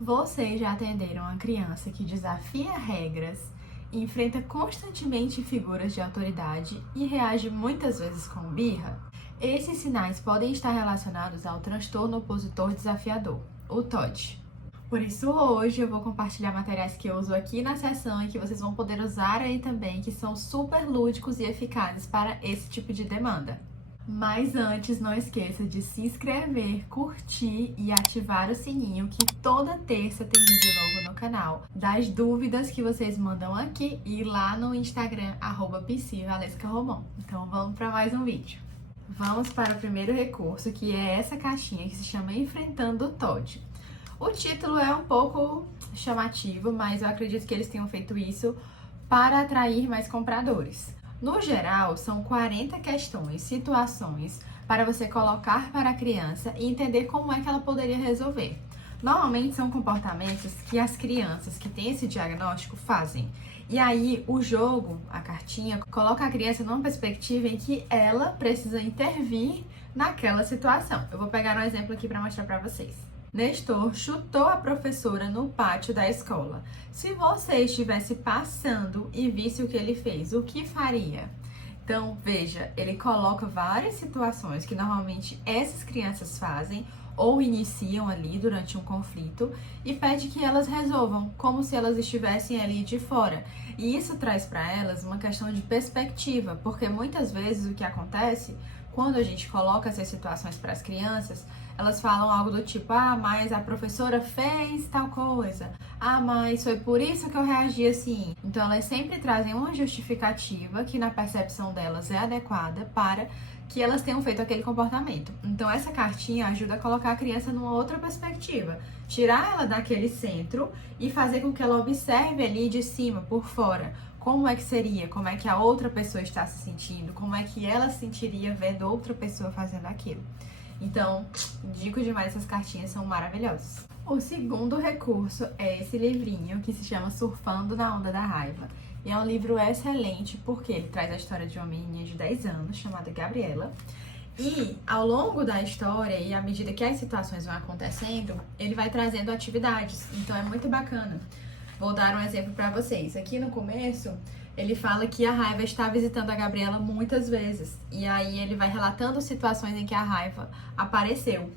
Vocês já atenderam uma criança que desafia regras, enfrenta constantemente figuras de autoridade e reage muitas vezes com birra? Esses sinais podem estar relacionados ao transtorno opositor desafiador, o TOD. Por isso, hoje eu vou compartilhar materiais que eu uso aqui na sessão e que vocês vão poder usar aí também, que são super lúdicos e eficazes para esse tipo de demanda. Mas antes, não esqueça de se inscrever, curtir e ativar o sininho, que toda terça tem vídeo novo no canal. Das dúvidas que vocês mandam aqui e lá no Instagram, @psivalescaromon. Então vamos para mais um vídeo. Vamos para o primeiro recurso, que é essa caixinha que se chama Enfrentando o TOD. O título é um pouco chamativo, mas eu acredito que eles tenham feito isso para atrair mais compradores. No geral, são 40 questões, situações para você colocar para a criança e entender como é que ela poderia resolver. Normalmente são comportamentos que as crianças que têm esse diagnóstico fazem. E aí o jogo, a cartinha, coloca a criança numa perspectiva em que ela precisa intervir naquela situação. Eu vou pegar um exemplo aqui para mostrar para vocês. Nestor chutou a professora no pátio da escola. Se você estivesse passando e visse o que ele fez, o que faria? Então, veja, ele coloca várias situações que normalmente essas crianças fazem ou iniciam ali durante um conflito e pede que elas resolvam, como se elas estivessem ali de fora. E isso traz para elas uma questão de perspectiva, porque muitas vezes o que acontece quando a gente coloca essas situações para as crianças, elas falam algo do tipo: ah, mas a professora fez tal coisa. Ah, mas foi por isso que eu reagi assim. Então, elas sempre trazem uma justificativa que na percepção delas é adequada para que elas tenham feito aquele comportamento. Então, essa cartinha ajuda a colocar a criança numa outra perspectiva. Tirar ela daquele centro e fazer com que ela observe ali de cima, por fora, como é que seria, como é que a outra pessoa está se sentindo, como é que ela se sentiria vendo outra pessoa fazendo aquilo. Então, digo demais, essas cartinhas são maravilhosas. O segundo recurso é esse livrinho que se chama Surfando na Onda da Raiva. E é um livro excelente porque ele traz a história de uma menininha de 10 anos chamada Gabriela. E ao longo da história e à medida que as situações vão acontecendo, ele vai trazendo atividades. Então é muito bacana. Vou dar um exemplo para vocês. Aqui no começo, ele fala que a raiva está visitando a Gabriela muitas vezes. E aí ele vai relatando situações em que a raiva apareceu.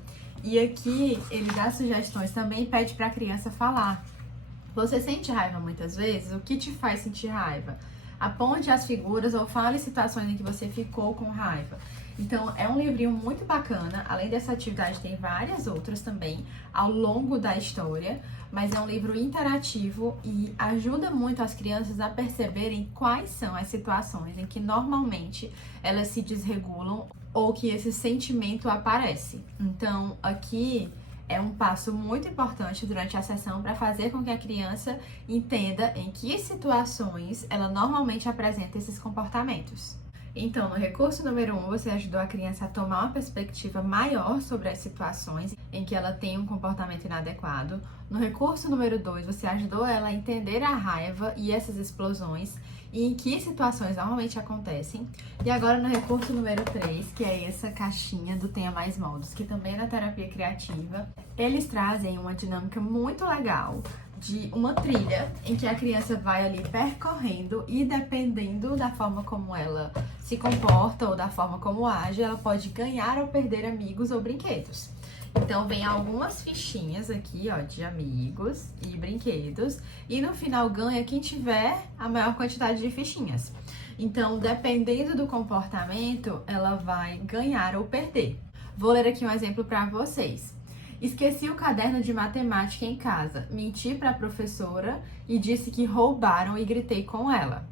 E aqui ele dá sugestões, também pede para a criança falar. Você sente raiva muitas vezes? O que te faz sentir raiva? Aponte as figuras ou fale situações em que você ficou com raiva. Então, é um livrinho muito bacana. Além dessa atividade, tem várias outras também ao longo da história, mas é um livro interativo e ajuda muito as crianças a perceberem quais são as situações em que normalmente elas se desregulam ou que esse sentimento aparece. Então, aqui é um passo muito importante durante a sessão para fazer com que a criança entenda em que situações ela normalmente apresenta esses comportamentos. Então, no recurso número 1, você ajudou a criança a tomar uma perspectiva maior sobre as situações em que ela tem um comportamento inadequado. No recurso número 2, você ajudou ela a entender a raiva e essas explosões e em que situações normalmente acontecem. E agora no recurso número 3, que é essa caixinha do Tenha Mais Modos, que também é na terapia criativa, eles trazem uma dinâmica muito legal de uma trilha em que a criança vai ali percorrendo e dependendo da forma como ela se comporta ou da forma como age, ela pode ganhar ou perder amigos ou brinquedos. Então, vem algumas fichinhas aqui, ó, de amigos e brinquedos. E no final ganha quem tiver a maior quantidade de fichinhas. Então, dependendo do comportamento, ela vai ganhar ou perder. Vou ler aqui um exemplo para vocês. Esqueci o caderno de matemática em casa. Menti para a professora e disse que roubaram e gritei com ela.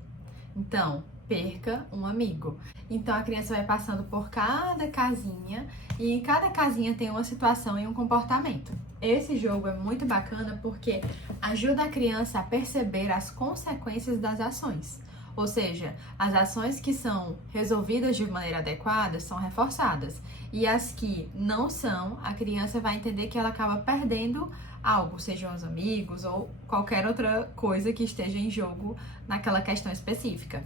Então, perca um amigo. Então, a criança vai passando por cada casinha e em cada casinha tem uma situação e um comportamento. Esse jogo é muito bacana porque ajuda a criança a perceber as consequências das ações. Ou seja, as ações que são resolvidas de maneira adequada são reforçadas. E as que não são, a criança vai entender que ela acaba perdendo algo, sejam os amigos ou qualquer outra coisa que esteja em jogo naquela questão específica.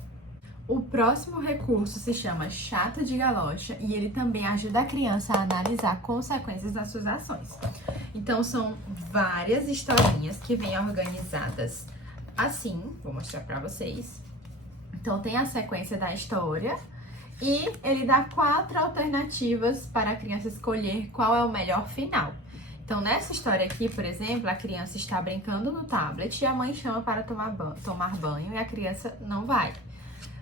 O próximo recurso se chama chato de galocha e ele também ajuda a criança a analisar consequências das suas ações. Então, são várias historinhas que vêm organizadas assim, vou mostrar pra vocês. Então, tem a sequência da história e ele dá 4 alternativas para a criança escolher qual é o melhor final. Então, nessa história aqui, por exemplo, a criança está brincando no tablet e a mãe chama para tomar banho e a criança não vai.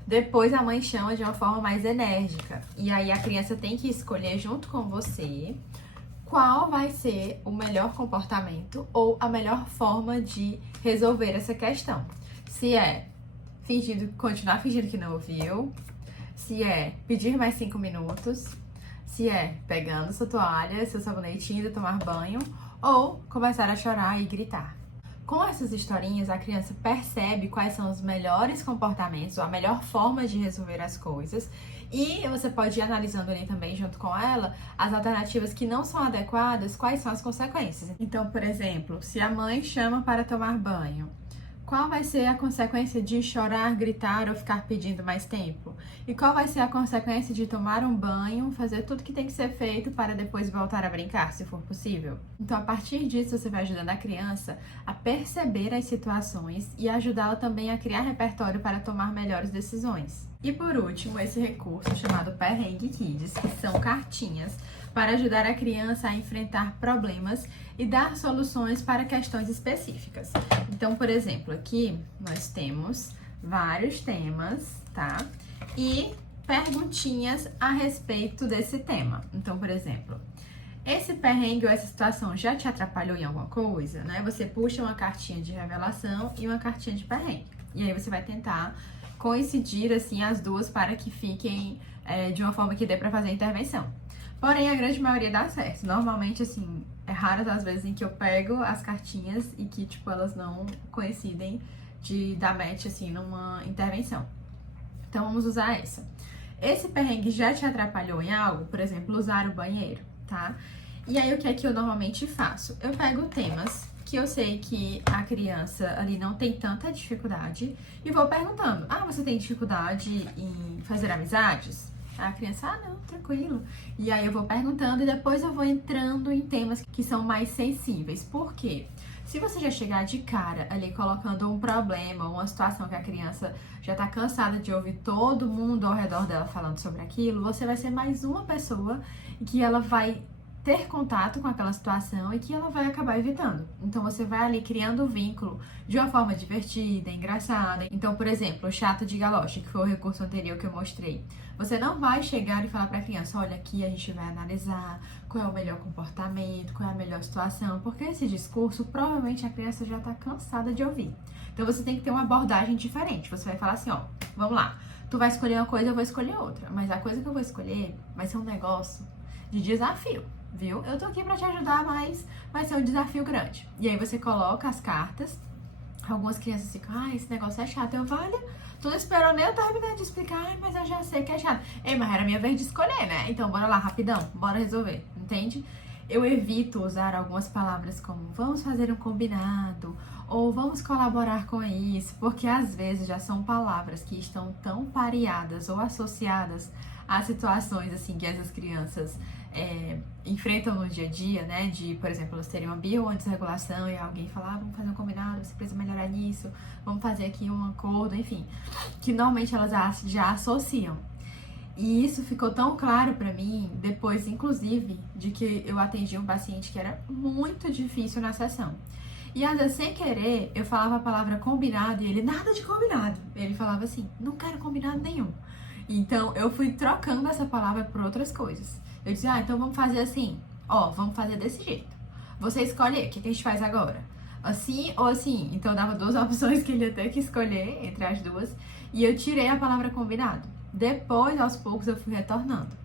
Depois a mãe chama de uma forma mais enérgica. E aí a criança tem que escolher junto com você qual vai ser o melhor comportamento ou a melhor forma de resolver essa questão. Se é continuar fingindo que não ouviu, se é pedir mais 5 minutos, se é pegando sua toalha, seu sabonete e indo tomar banho, ou começar a chorar e gritar. Com essas historinhas, a criança percebe quais são os melhores comportamentos, ou a melhor forma de resolver as coisas, e você pode ir analisando ali também, junto com ela, as alternativas que não são adequadas, quais são as consequências. Então, por exemplo, se a mãe chama para tomar banho, qual vai ser a consequência de chorar, gritar ou ficar pedindo mais tempo? E qual vai ser a consequência de tomar um banho, fazer tudo que tem que ser feito para depois voltar a brincar, se for possível? Então, a partir disso, você vai ajudando a criança a perceber as situações e ajudá-la também a criar repertório para tomar melhores decisões. E por último, esse recurso chamado Perrengue Kids, que são cartinhas para ajudar a criança a enfrentar problemas e dar soluções para questões específicas. Então, por exemplo, aqui nós temos vários temas, tá? E perguntinhas a respeito desse tema. Então, por exemplo, esse perrengue ou essa situação já te atrapalhou em alguma coisa, né? Você puxa uma cartinha de revelação e uma cartinha de perrengue. E aí você vai tentar coincidir, assim, as duas para que fiquem de uma forma que dê para fazer a intervenção. Porém, a grande maioria dá certo. Normalmente, assim, é raras as vezes em que eu pego as cartinhas e que, tipo, elas não coincidem de dar match, assim, numa intervenção. Então, vamos usar essa. Esse perrengue já te atrapalhou em algo? Por exemplo, usar o banheiro, tá? E aí, o que é que eu normalmente faço? Eu pego temas que eu sei que a criança ali não tem tanta dificuldade e vou perguntando. Ah, você tem dificuldade em fazer amizades? A criança, não, tranquilo. E aí eu vou perguntando e depois eu vou entrando em temas que são mais sensíveis. Por quê? Se você já chegar de cara ali colocando um problema, uma situação que a criança já tá cansada de ouvir todo mundo ao redor dela falando sobre aquilo, você vai ser mais uma pessoa que ela vai ter contato com aquela situação e que ela vai acabar evitando. Então você vai ali criando o vínculo de uma forma divertida, engraçada. Então, por exemplo, o chato de galocha, que foi o recurso anterior que eu mostrei. Você não vai chegar e falar para a criança, olha, aqui a gente vai analisar qual é o melhor comportamento, qual é a melhor situação, porque esse discurso provavelmente a criança já está cansada de ouvir. Então você tem que ter uma abordagem diferente. Você vai falar assim, ó, vamos lá, tu vai escolher uma coisa, eu vou escolher outra, mas a coisa que eu vou escolher vai ser um negócio de desafio. Viu? Eu tô aqui pra te ajudar, mas vai ser um desafio grande. E aí você coloca as cartas. Algumas crianças ficam, esse negócio é chato. Eu, vale, tu não esperou nem eu terminar de explicar, mas eu já sei que é chato. Ei, mas era minha vez de escolher, né? Então bora lá, rapidão, bora resolver, entende? Eu evito usar algumas palavras como vamos fazer um combinado ou vamos colaborar com isso, porque às vezes já são palavras que estão tão pareadas ou associadas a situações assim que essas crianças enfrentam no dia a dia, né? De, por exemplo, elas terem uma birra ou uma desregulação e alguém falar, vamos fazer um combinado, você precisa melhorar nisso, vamos fazer aqui um acordo, enfim. Que normalmente elas já associam. E isso ficou tão claro pra mim, depois, inclusive, de que eu atendi um paciente que era muito difícil na sessão. E às vezes, sem querer, eu falava a palavra combinado e ele, nada de combinado. Ele falava assim, não quero combinado nenhum. Então, eu fui trocando essa palavra por outras coisas. Eu disse, então vamos fazer assim, vamos fazer desse jeito. Você escolhe, o que a gente faz agora? Assim ou assim? Então, eu dava 2 opções que ele ia ter que escolher entre as duas. E eu tirei a palavra combinado. Depois, aos poucos, eu fui retornando.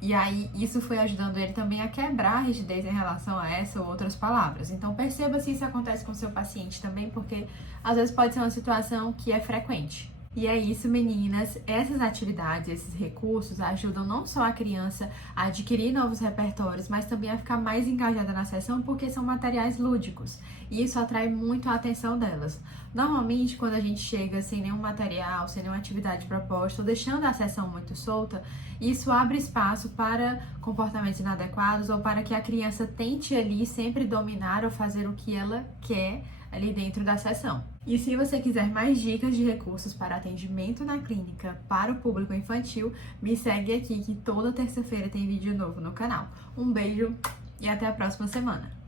E aí, isso foi ajudando ele também a quebrar a rigidez em relação a essa ou outras palavras. Então, perceba se isso acontece com o seu paciente também, porque às vezes pode ser uma situação que é frequente. E é isso, meninas. Essas atividades, esses recursos ajudam não só a criança a adquirir novos repertórios, mas também a ficar mais engajada na sessão, porque são materiais lúdicos. E isso atrai muito a atenção delas. Normalmente, quando a gente chega sem nenhum material, sem nenhuma atividade proposta, ou deixando a sessão muito solta, isso abre espaço para comportamentos inadequados ou para que a criança tente ali sempre dominar ou fazer o que ela quer ali dentro da sessão. E se você quiser mais dicas de recursos para atendimento na clínica para o público infantil, me segue aqui que toda terça-feira tem vídeo novo no canal. Um beijo e até a próxima semana!